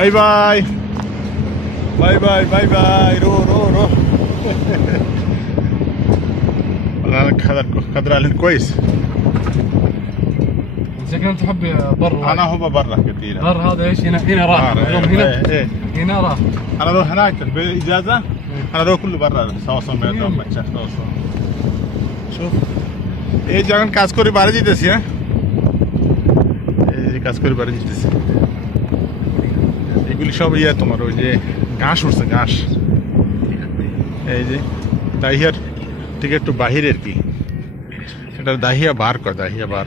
باي باي باي باي باي باي رو رو رو والله خضر علينا كويس. شكلك تحب برا. انا هو برا كثير. برا هذا ايش؟ هنا راح. هنا ايه هنا راح. انا اروح هناك باجازه. انا اروح كله برا سوا سوا মেয়েদম বাচ্চা شوف এই যখন কাজ করে বাড়ি যেতেছি হ্যাঁ এই কাজ করে বাড়ি যেতেছি এগুলি সব ইয়া তোমার ওই যে ঘাস উঠছে ঘাস এই যে দাহিয়ার থেকে একটু বাহিরের কি এটা দাহিয়া বার কর দাহিয়া বার